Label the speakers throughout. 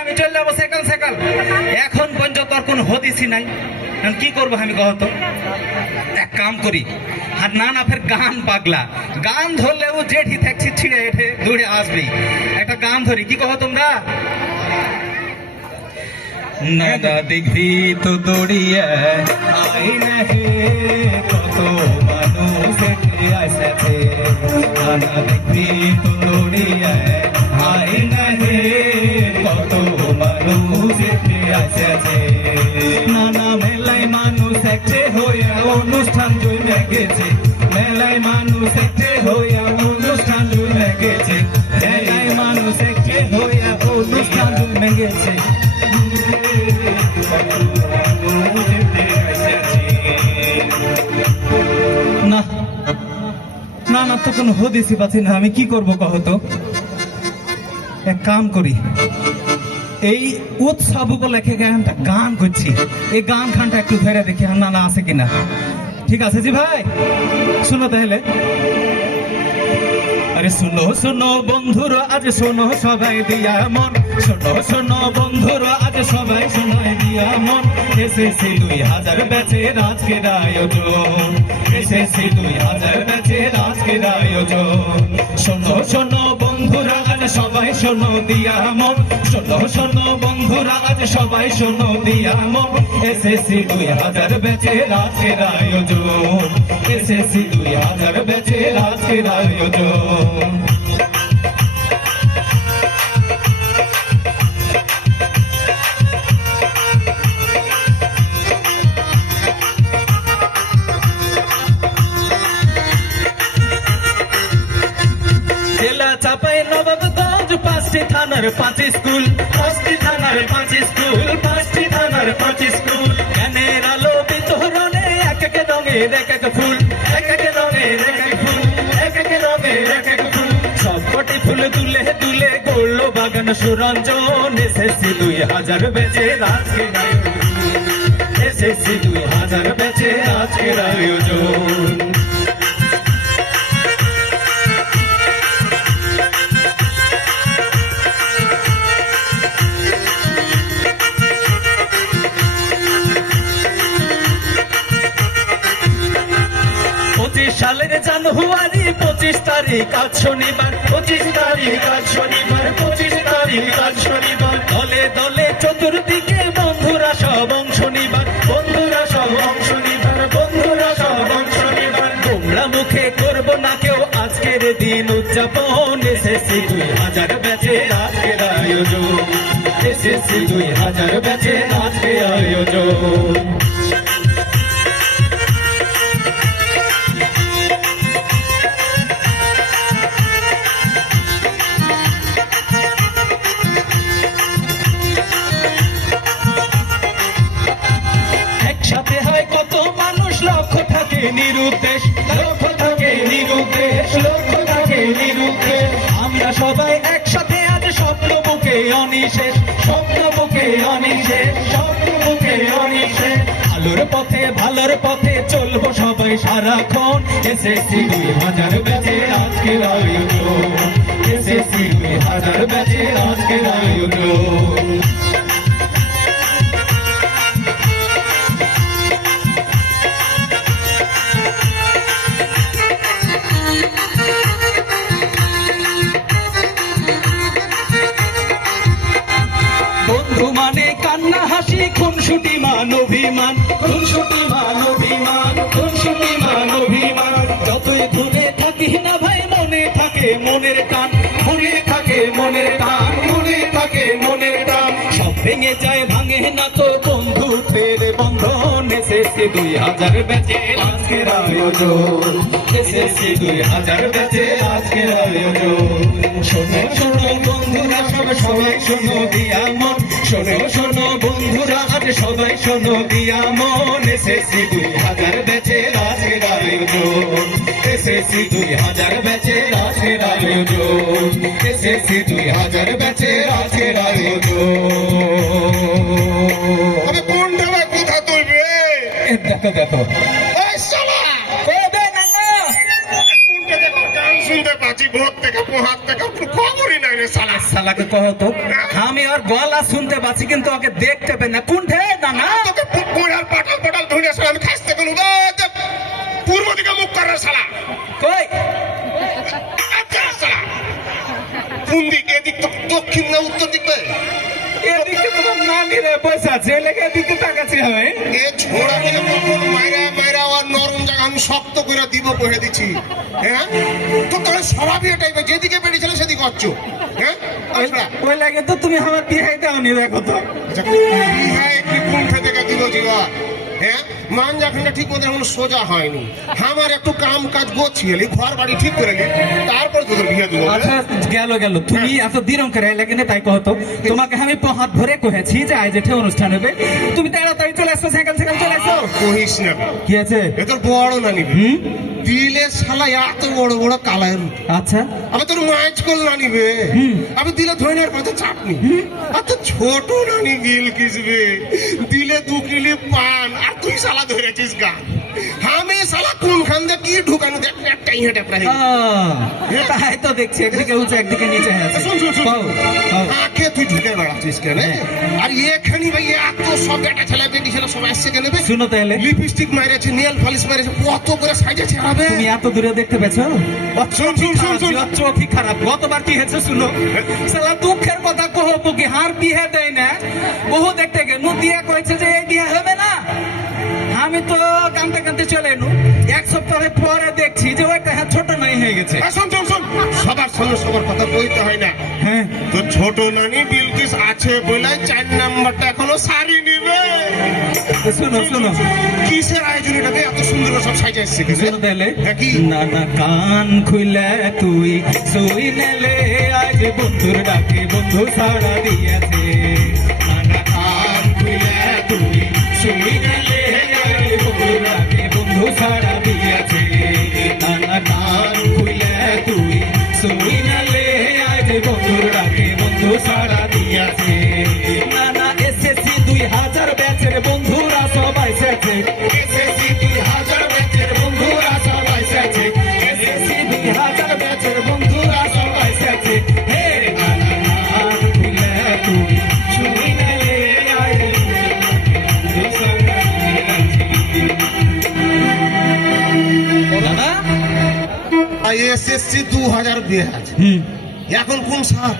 Speaker 1: আমি চলে যাব সেকাল সেকাল। এখন পর্যন্ত আর কোন হদিসই নাই। কি করব আমি কহত এক কাম করি, আর না না, ফের গান পাগলা। গান ধরলেও জেঠি থাকছি ছিঁড়ে এঠে দৌড়ে আসবি। একটা গান ধরি, কি কহ তোমরা? নাদা দেখবি তো দৌড়িয়ে আই নাহে কত মানুষ এসে আসছে নানা দেখবি তো দৌড়িয়ে আই নাহে না না তো হদিসি পাচ্ছি না। আমি কি করব কহতো এক কাম করি। এই উৎসব উপলক্ষে গানটা, গান করছি। এই গান খানটা একটু ধরে দেখি না না আছে কিনা? ঠিক আছে জি ভাই? শুনো তাহলে। আরে শুনো শুনো বন্ধুর, আজ শোনো সবাই দিয়া মন। শোনো শোনো বন্ধুর, আজ সবাই শোনাই দিয়া মন। এসেছে দুই হাজার ব্যাচের আজকের আয়োজন। এসেছে দুই হাজার ব্যাচের আজকের আয়োজন। শোনো শোনো বন্ধুরা, আজ সবাই শোনো দিয়া মন। শোনো শোনো বন্ধুরা, আজ সবাই শোনো দিয়া মন। এসএসসি দুই হাজার বেচে আজকের আয়োজন। এসএসসি দুই হাজার বেচে আজকের আয়োজন। পাঁচটি থানার পাঁচ স্কুল, পাঁচটি থানার পাঁচ স্কুল, পাঁচটি থানার পাঁচ স্কুল। জ্ঞানের আলো বিতরণে এক এক রঙের এক এক ফুল, এক এক রঙের এক এক ফুল, এক এক রঙের এক এক ফুল। সবকটি ফুল তুলে তুলে গড়লো বাগান সুরঞ্জন। এসেছি দুই হাজার বেজে আজকে এসেছি দুই হাজার বেজে আজকের আয়োজন তারিখ আজ শনিবার, পঁচিশ তারিখ আজ শনিবার, পঁচিশ তারিখ আজ শনিবার। দলে দলে চতুর্দিকে বন্ধুরা সব অংশ নিবার, বন্ধুরা সব অংশ বন্ধুরা সব অংশ নিবার। তোমরা মুখে করব না কেউ আজকের দিন উদযাপন, এসেছি দুই হাজার ব্যাচে আজকের আয়োজন। এসেছি দুই হাজার ব্যাচে আজকের আয়োজন। আমরা সবাই একসাথে আজ স্বপ্ন বুকে অনিশেষ স্বপ্ন বুকে অনিশেষ স্বপ্ন বুকে অনিশেষ। আলোর পথে, ভালোর পথে চলবো সবাই সারাক্ষণ। এসেছি দুই হাজার ব্যাচে আজকের আয়োজন এসেছি দুই হাজার ব্যাচে আজকের আয়োজন কান্না খুনসুটি মান অভিমান খুনসুটি মান অভিমান খুনসুটি মান অভিমান। যতই দূরে থাকি না ভাই, মনে থাকে মনে এসেছে দুই হাজার বেচে আজকের আয়োজন। এসেছে দুই হাজার বেচে আজকের আয়োজন। শোনো শোনো বন্ধুরা সব সবাই শোনো দিয়া মন। শোনো শোনো বন্ধুরা, আজ সবাই শোনো দিয়া মন। এসেছি দুই হাজার বেচে আজকের আয়োজন। এসেছি দুই হাজার বেচে আজকের আয়োজন। এসেছি দুই হাজার বেচে আজকের আয়োজন। এ, দেখো দেখো
Speaker 2: এই শালা!
Speaker 1: কবে না না
Speaker 2: কোনটা দেখো গান শুনতে পাচ্ছি ভোর থেকে পোহার থেকে কোনো খবরই নাই রে শালা।
Speaker 1: শালাকে কহ তো আমি আর গলা শুনতে পাচ্ছি কিন্তু ওকে দেখতে না। কোনঠে দানা
Speaker 2: তোকে পোহার পাটাল পাটাল ধরে আমি খাইতে গেল পূর্ব দিকে মুখ করার শালা।
Speaker 1: কই?
Speaker 2: আচ্ছা কোন দিক? এদিক দক্ষিণ না উত্তর দিক?
Speaker 1: এদিকে তোমার নানি রে বসে আছে এদিকে তাকাচ্ছি আমি।
Speaker 2: এ ছোড়া কখন মাইরা মাইরা আর নরম জায়গা আমি শক্ত করে দিব কহে দিচ্ছি। হ্যাঁ? তো তোর স্বভাবই টাইপের যেদিকে বেরিয়েছিল সেদিকে হচ্ছ হ্যাঁ?
Speaker 1: ওই লাগে তো তুমি আমার বিহাই দাওনি দেখো তো।
Speaker 2: বিহাই কি কোন থেকে দিব জিবা? হ্যাঁ মান যাখানটা ঠিক মতো এখন সোজা হয়নি। আমার একটু কাম কাজ গোছিয়ে ঘর বাড়ি ঠিক করে নি তারপর তোদের বিয়ে দেবো
Speaker 1: আচ্ছা গেল গেল। তুমি এত দিরম করে লাগে না তাই কহতো? তোমাকে আমি হাত ভরে কহেছি যে আজ এটা অনুষ্ঠান হবে। তুমি তাড়াতাড়ি চলে আসো সাইকেল সাইকেল চলে আসো।
Speaker 2: কহিস না
Speaker 1: কি আছে?
Speaker 2: এ তোর বড় না নিবি দিলে শালা এত বড় বড় কালার।
Speaker 1: আচ্ছা।
Speaker 2: আমি তোর মাছ কল না নিবে। আমি দিলে ধৈনের পথে চাটনি আর তো ছোট নানি গিল কিসবে দিলে দু কিলি পান। আর তুই শালা ধরেছিস গা। আমি শালা কোনখান দিয়ে কি ঢুকানো? দেখ একটাই হেঁটে প্রায়।
Speaker 1: তাই তো দেখছি একদিকে উঁচু একদিকে নিচে আছে
Speaker 2: শুন, শুন, শুন।
Speaker 1: পাও, পাও।
Speaker 2: আঁকে তুই ঢুকে বেড়াচ্ছিস কেন? আর এখানি ভাই এত সব বেটা ছেলে বেটি ছেলে সব আসছে কেন
Speaker 1: শুনো তাহলে।
Speaker 2: লিপস্টিক মারেছে নেল পলিশ মারেছে কত করে সাজাছে হবে
Speaker 1: তুমি এত দূরে দেখতে পেছো
Speaker 2: শুন শুন শুন শুন।
Speaker 1: চোখই খারাপ। গতবার কি হয়েছে শুনো? সালা দুঃখের কথা কহ কি হার বিয়ে দেয় না বহু দেখতে গে নদিয়া কয়েছে যে এই বিয়ে হবে না? আমি তো কানতে কানতে চলে এলু এক সপ্তাহ পরে দেখছি যে ওইটা হ্যাঁ ছোট নাই হয়ে গেছে।
Speaker 2: শোন শোন শোন। সবার সঙ্গে সবার কথা বলতে হয় না।
Speaker 1: হ্যাঁ।
Speaker 2: তো ছোট নানি বিলকিস আছে বলে চার নাম্বারটা এখনও সারি নিবে।
Speaker 1: শুনো শুনো।
Speaker 2: কিসের আয়োজন এটা এত সুন্দর সব সাজা এসছে কি বে?
Speaker 1: শুনো তাহলে। না না কান খুলে তুই শুই নেলে আজ বন্ধুর ডাকে বন্ধু সাড়া দিয়েছে। না না কান খুলে তুই শুই নেলে আজ বন্ধুর ডাকে হাজার।
Speaker 2: বিহাজ
Speaker 1: হুম।
Speaker 2: এখন কোন সাল?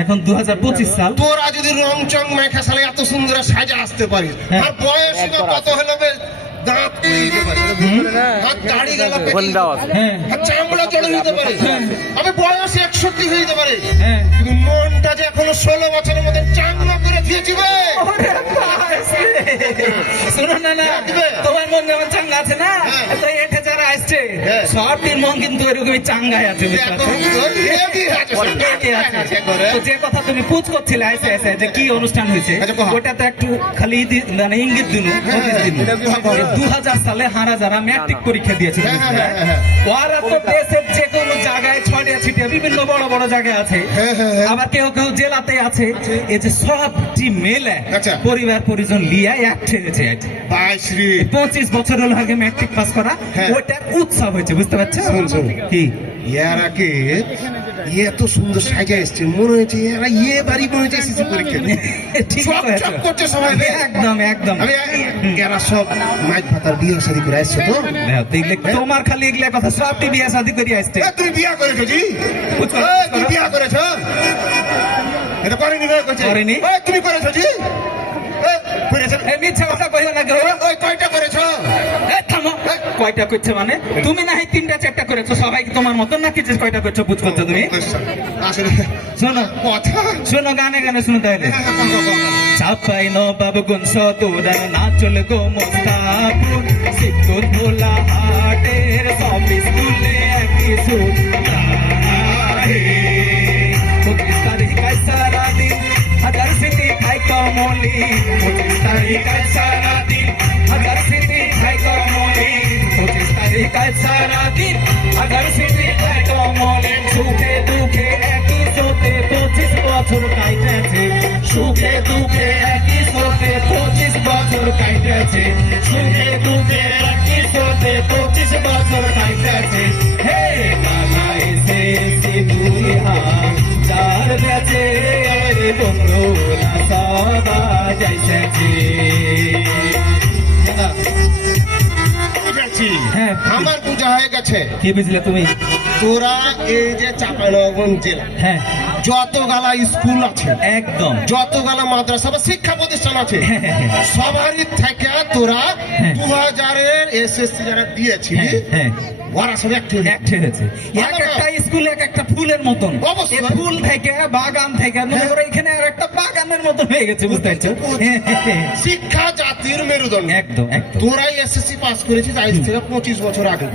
Speaker 1: এখন দু হাজার পঁচিশ সাল।
Speaker 2: তোরা যদি রং চং মেখা সালে এত সুন্দর সাজা আসতে পারিস
Speaker 1: হ্যাঁ।
Speaker 2: আর বয়স কত হলে
Speaker 1: হ্যাঁ।
Speaker 2: চামড়া চলে যেতে পারে। আমি বয়স একষট্টি হয়ে যেতে পারে।
Speaker 1: হ্যাঁ।
Speaker 2: কিন্তু মনটা যে এখনও ষোলো বছরের মধ্যে চাঙ্গা করে দিয়েছি
Speaker 1: শোনো না না। তোমার মন যেমন চাঙ্গা আছে না
Speaker 2: হ্যাঁ।
Speaker 1: মন কিন্তু এরকমই চাঙ্গাই আছে
Speaker 2: সব
Speaker 1: যে কথা তুমি পুজ করছিলে আইসে আইসে যে কি অনুষ্ঠান হয়েছে
Speaker 2: আচ্ছা,
Speaker 1: ওটা তো একটু খালি মানে ইঙ্গিত দিন। দু হাজার সালে হারা যারা ম্যাট্রিক পরীক্ষা দিয়েছে
Speaker 2: হ্যাঁ, হ্যাঁ? হ্যাঁ,
Speaker 1: ওরা তো দেশের যে কোনো জায়গায় ছড়িয়ে ছিটিয়ে বিভিন্ন বড় বড় জায়গায় আছে।
Speaker 2: হ্যাঁ, হ্যাঁ, হ্যাঁ।
Speaker 1: আবার কেউ কেউ জেলাতে আছে। এই যে সবটি মেলে
Speaker 2: আচ্ছা।
Speaker 1: পরিবার পরিজন লিয়া এক ঠেলেছে পঁচিশ বছর হলো আগে ম্যাট্রিক পাস করা
Speaker 2: হ্যাঁ।
Speaker 1: উৎসব হয়েছে বুঝতে পারছ
Speaker 2: শোন, শোন।
Speaker 1: কি?
Speaker 2: এত সুন্দর সাজা এসছে মনে হয়েছে এরা ইয়ে বাড়ি মনে হচ্ছে এসেছে পরীক্ষা
Speaker 1: ঠিক
Speaker 2: সব। করছে সবাই।
Speaker 1: একদম একদম।
Speaker 2: এরা সব মাছ ভাতার বিয়ে শাদি করে আসছে তো।
Speaker 1: হ্যাঁ, দেখলে তোমার খালি এগুলা কথা সবটি বিয়ে শাদি করে আসছে।
Speaker 2: তুমি বিয়া করেছ জি? তুমি বিয়া করেছ? এটা করেনি বিয়ে করেছে।
Speaker 1: করেনি।
Speaker 2: তুমি করেছ জি? করেছ।
Speaker 1: মিথ্যা কথা কইও না
Speaker 2: ওই কয়টা করেছ?
Speaker 1: থামো। কয়টা করছে মানে? তুমি না হয় তিনটা চারটা করেছ সবাই তোমার মতন নাকি যে কয়টা করছ বুঝ করছ তুমি? শোনো শোনো গানে গানে শুনো তাহলে।
Speaker 2: হ্যাঁ, হ্যাঁ।
Speaker 1: চাপাই নবাব গুনস তোরা নাচল গো মোস্তাপুর সিদ্ধুর ভোলা হাটের সব স্কুলে একই সুর। হাজার স্মৃতি খাই কমলি। হাজার কাল সারাদিন আধার সিটে এক অমলেন সুখে দুঃখে একই সোতে পঁচিশ বছর কাইটেছে। সুখে দুঃখে একই সোতে পঁচিশ বছর কাইটেছে। সুখে দুঃখে একই সোতে পঁচিশ বছর কাইটেছে। হে নানা এসে এসে দুনিয়া
Speaker 2: যার
Speaker 1: বেচে বন্ধু না সবা যাইছে
Speaker 2: আমার পূজা হয়ে গেছে।
Speaker 1: কি বুঝলে তুমি?
Speaker 2: তোরা এই যে চাপানগঞ্জ জেলা
Speaker 1: হ্যাঁ।
Speaker 2: যতগালা স্কুল আছে
Speaker 1: একদম।
Speaker 2: যতগালা মাদ্রাসা বা শিক্ষা প্রতিষ্ঠান আছে
Speaker 1: হ্যাঁ, হ্যাঁ, হ্যাঁ।
Speaker 2: সবারই থেকে তোরা। দু হাজারের এসএসসি যারা দিয়েছিলি। ওরা সব একটু
Speaker 1: এক হয়েছে। এক একটা স্কুল এক একটা ফুলের মতন। ফুল থেকে বাগান থেকে মনে করো এখানে আর একটা বাগানের মতন হয়ে গেছে বুঝতে পারছ।
Speaker 2: শিক্ষা জাতির মেরুদণ্ড।
Speaker 1: একদম একদম।
Speaker 2: তোরাই এসএসসি পাস করেছিস আজ থেকে পঁচিশ বছর আগে।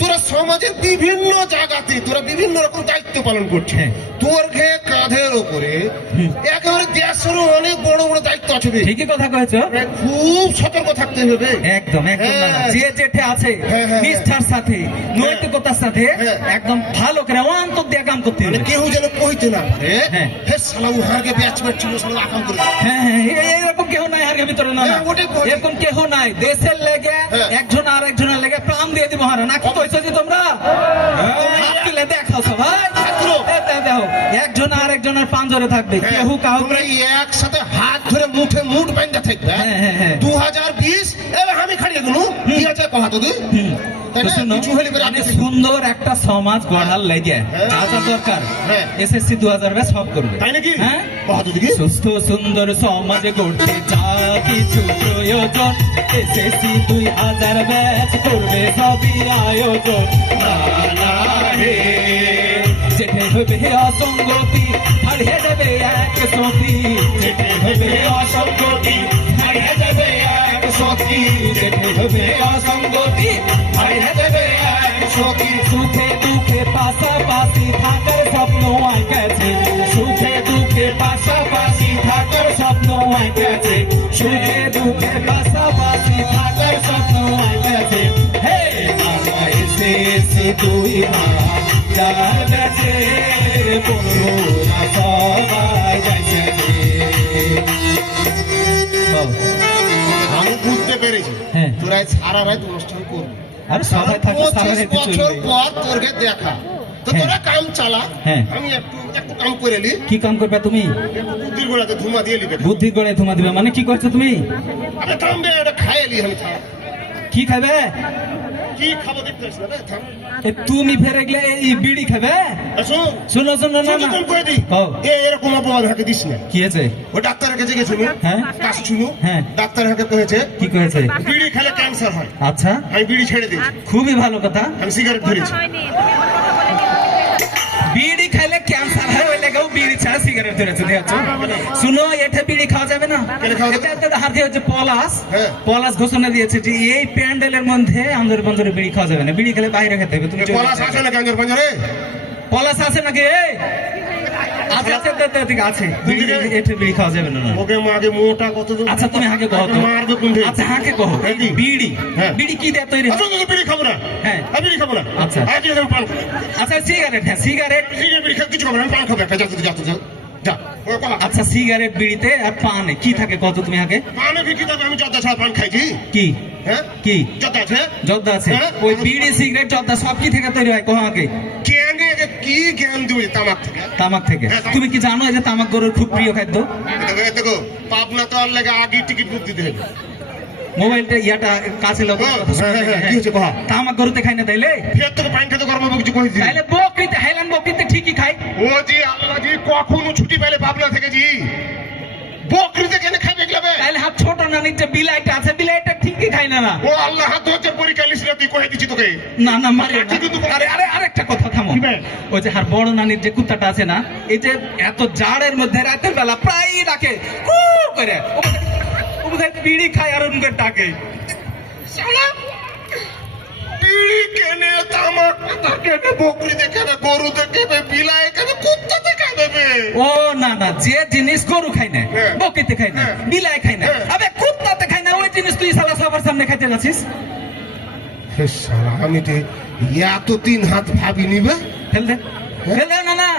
Speaker 2: তোরা সমাজের বিভিন্ন জায়গাতে তোরা বিভিন্ন রকম দায়িত্ব পালন করছিস
Speaker 1: হ্যাঁ।
Speaker 2: তোর ঘে কাঁধের ওপরে একেবারে দেশেরও অনেক বড় আছে
Speaker 1: ঠিকই কথা কয়েছো
Speaker 2: খুব সতর্ক থাকতে হবে
Speaker 1: একদম একদম।
Speaker 2: হ্যাঁ।
Speaker 1: যে যেটা আছে
Speaker 2: হ্যাঁ, হ্যাঁ,
Speaker 1: নিষ্ঠার সাথে নৈতিকতার সাথে। একদম ভালো করে অন্তর দিয়ে কাম করতে
Speaker 2: মানে
Speaker 1: হবে
Speaker 2: কেউ যেন কইতে না পারে। হে সালা উহাকে ব্যাচ ব্যাচ ছিল আকাম করে
Speaker 1: হ্যাঁ হ্যাঁ এরকম কেউ নাই আর ভিতরে না। এরকম কেউ নাই দেশের লেগে। একজন আর একজনের লেগে প্রাণ দিয়ে দিব হারা না কি কইছো যে তোমরা দেখাও সবাই
Speaker 2: ছাত্র।
Speaker 1: এ, দে- দেখো একজন আর একজনের পাঞ্জরে থাকবে।
Speaker 2: হ্যাঁ,
Speaker 1: কাউকে
Speaker 2: একসাথে হাত ধরে মুঠে মুঠ বাইন্ধা থাকবে।
Speaker 1: হ্যাঁ, হ্যাঁ।
Speaker 2: দু হাজার বিশ এবার আমি খাড়িয়ে গেল কি আছে কথা তো তুই
Speaker 1: সুন্দর একটা সমাজ গড়ার লেগে যা দরকার। এসএসসি দু হাজার সব করবে।
Speaker 2: তাই নাকি?
Speaker 1: হ্যাঁ? সুস্থ সুন্দর সমাজ গড়তে যা কিছু প্রয়োজন এসএসসি দুই হাজার ব্যাচ করবে সবই আয়োজন। হে। হবে অসঙ্গতি হারিয়ে যাবে এক সতী যেতে হবে অসঙ্গতি হারিয়ে যাবে এক সতী যেতে হবে অসঙ্গতি হারিয়ে যাবে এক সতী সুখে দুঃখে পাশাপাশি থাকার স্বপ্ন আঁকেছে সুখে দুঃখে পাশাপাশি থাকার স্বপ্ন আঁকেছে সুখে দুঃখে পাশাপাশি থাকার স্বপ্ন আঁকেছে হে মামা এসে এসে দুই হাজার গেছে বন্ধুরা সবাই যাইছে
Speaker 2: আমি বুঝতে পেরেছি।
Speaker 1: হ্যাঁ।
Speaker 2: তোরা সারা রাত অনুষ্ঠান করবি।
Speaker 1: আরে সবাই থাকে সারা
Speaker 2: বছর পর তোরকে দেখা। তো
Speaker 1: হ্যাঁ।
Speaker 2: তোরা কাম চালা।
Speaker 1: হ্যাঁ।
Speaker 2: আমি একটু একটু কাম করে নি।
Speaker 1: কি কাম করবে তুমি?
Speaker 2: বুদ্ধির গোড়াতে ধুমা দিয়ে লিবে
Speaker 1: বুদ্ধি করে তোমা দিবে। মানে কি করছ তুমি?
Speaker 2: আরে থাম বে এটা খাইয়ে লি আমি
Speaker 1: কি খাবে?
Speaker 2: কি খাব দেখতে
Speaker 1: তুমি ফেরে গেলে এই বিড়ি খাবে? শুনো শুনো না না।
Speaker 2: করে দি।
Speaker 1: ও
Speaker 2: এ এরকম অপবাদ হাকে দিস না।
Speaker 1: কি আছে
Speaker 2: ও ডাক্তারের কাছে গেছিল
Speaker 1: হ্যাঁ।
Speaker 2: কাজ শুনো।
Speaker 1: হ্যাঁ।
Speaker 2: ডাক্তার হাকে কয়েছে
Speaker 1: কি করেছে
Speaker 2: বিড়ি খেলে ক্যান্সার হয়।
Speaker 1: আচ্ছা।
Speaker 2: আমি বিড়ি ছেড়ে দিয়েছি
Speaker 1: খুবই ভালো কথা।
Speaker 2: আমি সিগারেট ধরেছি।
Speaker 1: লেগেও বিড়ি ছাড়া সিগারেট ধরেছে দেখছ শুনো এটা বিড়ি খাওয়া যাবে না? এটা হাতে হচ্ছে পলাশ। পলাশ ঘোষণা দিয়েছে যে এই প্যান্ডেলের মধ্যে আমাদের বন্ধুরে বিড়ি খাওয়া যাবে না বিড়ি খেলে বাইরে খেতে হবে তুমি
Speaker 2: পলাশ আসে না
Speaker 1: পলাশ আছে নাকি আছে আছে তো আছে এটা বিড়ি খাওয়া যাবে না।
Speaker 2: ওকে মাগে মোটা কত দূর
Speaker 1: আচ্ছা তুমি হাকে কহ তো
Speaker 2: মারবে কোন দিকে?
Speaker 1: আচ্ছা হাকে কহো
Speaker 2: হ্যাঁ,
Speaker 1: বিড়ি
Speaker 2: হ্যাঁ।
Speaker 1: বিড়ি কি দে তৈরি হয়?
Speaker 2: আচ্ছা, তো বিড়ি খাব না
Speaker 1: হ্যাঁ।
Speaker 2: আমি বিড়ি খাব না
Speaker 1: আচ্ছা।
Speaker 2: আজ পান
Speaker 1: আচ্ছা সিগারেট হ্যাঁ সিগারেট
Speaker 2: সিগারেট বিড়ি কিছু খাব না পান খাব একটা যা যা
Speaker 1: আচ্ছা সিগারেট বিড়িতে আর পানে কি থাকে? কত তুমি আগে?
Speaker 2: পানে বিক্রি থাকে আমি জর্দা ছাড়া পান খাইছি
Speaker 1: কি?
Speaker 2: হ্যাঁ?
Speaker 1: কি?
Speaker 2: জর্দা আছে?
Speaker 1: জর্দা আছে?
Speaker 2: হ্যাঁ।
Speaker 1: ওই বিড়ি সিগারেট জর্দা সব কি থেকে তৈরি হয়? কোহা আগে।
Speaker 2: কি জ্ঞান দিবে তামাক থেকে?
Speaker 1: তামাক থেকে।
Speaker 2: হ্যাঁ,
Speaker 1: তুমি কি জানো যে তামাক গরুর খুব প্রিয় খাদ্য?
Speaker 2: দেখো, দেখো পাবনা তো আর লাগে আগে টিকিট বুক দিতে হবে।
Speaker 1: মোবাইলটা ইয়াটা কাছে লোক
Speaker 2: হ্যাঁ, হ্যাঁ, হ্যাঁ, কি হচ্ছে কহ?
Speaker 1: তামাক গরুতে খাই না তাইলে?
Speaker 2: ফের তোকে পান খেতে করব কিছু কইছি।
Speaker 1: তাইলে বকরিতে হাইলান বকরিতে ঠিকই খাই।
Speaker 2: ও জি আল্লাহ জি কখনো ছুটি পেলে পাবনা থেকে জি। বকরিতে কেন খাবে গেলে
Speaker 1: তাইলে হাত ছোট বিলাইটা আছে বিলাইটা ঠিকই খাই না না।
Speaker 2: ও আল্লাহ হাত পরীক্ষা তুই তোকে।
Speaker 1: না না মারে আরে আরে আরেকটা কথা থামো। ওই যে আর বড় নানির যে কুত্তাটা আছে না এই যে এত জাড়ের মধ্যে রাতের বেলা প্রায় ডাকে কু করে। বিড়ি খায় আর ডাকে
Speaker 2: শালা বিড়ি কেনে তামাক পাতা কেনে বকরি দেখাবে গরু দেখাবে বিলাই কেনে কুত্তা দেখাবে
Speaker 1: ও না না যে জিনিস গরু খাই না
Speaker 2: হ্যাঁ।
Speaker 1: বকিতে খাই না
Speaker 2: হ্যাঁ।
Speaker 1: বিলাই খাই না
Speaker 2: হ্যাঁ।
Speaker 1: আবে কুত্তাতে খাই না ওই জিনিস তুই সালা সবার সামনে খাইতে যাচ্ছিস
Speaker 2: হে শালা আমি তো এত তিন হাত ভাবি নিবে
Speaker 1: ফেল দে ফেল না না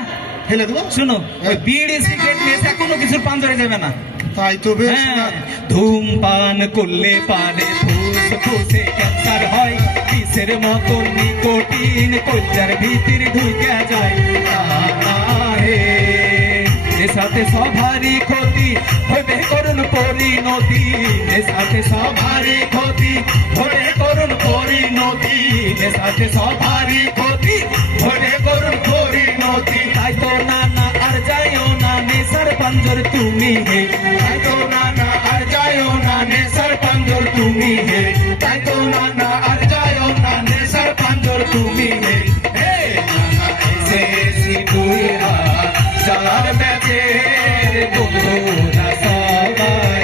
Speaker 2: ফেলে দেবো?
Speaker 1: শুনো ওই
Speaker 2: হ্যাঁ।
Speaker 1: বিড়ি সিগারেট নেশা কোনো কিছুর পাঞ্জরে যাবে না।
Speaker 2: তাই তো
Speaker 1: হ্যাঁ, ধূমপান করলে পারে ফুস ফুসে ক্যান্সার হয়। বিষের মতো নিকোটিন কলজার ভিতর ঢুকে যায়। সাথে সবারই ক্ষতি হবে করুন পরি পরিণতি নেশাতে সবারই ক্ষতি ভোটে করুন পরিণতি। নেশাতে সবারই ক্ষতি ভোটে করুন নেশার পাঞ্জর তুমি হে তাই তো না না আর যাইও না নেশার পাঞ্জর তুমি হে তাই তো না না আর যাইও না নেশার পাঞ্জর তুমি হে হে না না এসে এসি দুই হাত যার বেঁচে বন্ধুরা সবাই